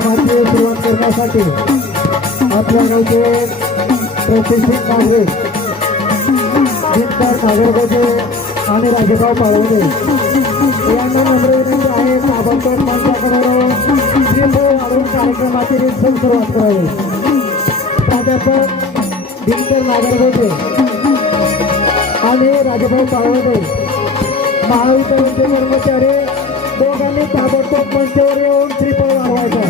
कार्यक्रमाची सुरुवात करण्यासाठी आपल्या गावचे प्रतिष्ठित नागरिक दिनकर नागरगोजे आणि राजेभाऊ पाळवणे यांना नम्र विनंती आहे ताबडतोब मंचाकडे श्रीफळ वाढवून कार्यक्रमाची रितसर सुरुवात करावी। प्राध्यापक दिनकर नागरगोजे आणि राजेभाऊ पाळवणे महाविद्यालयाचे कर्मचारी दोघांनी ताबडतोब मंचावर येऊन श्रीफळ वाढवायचा।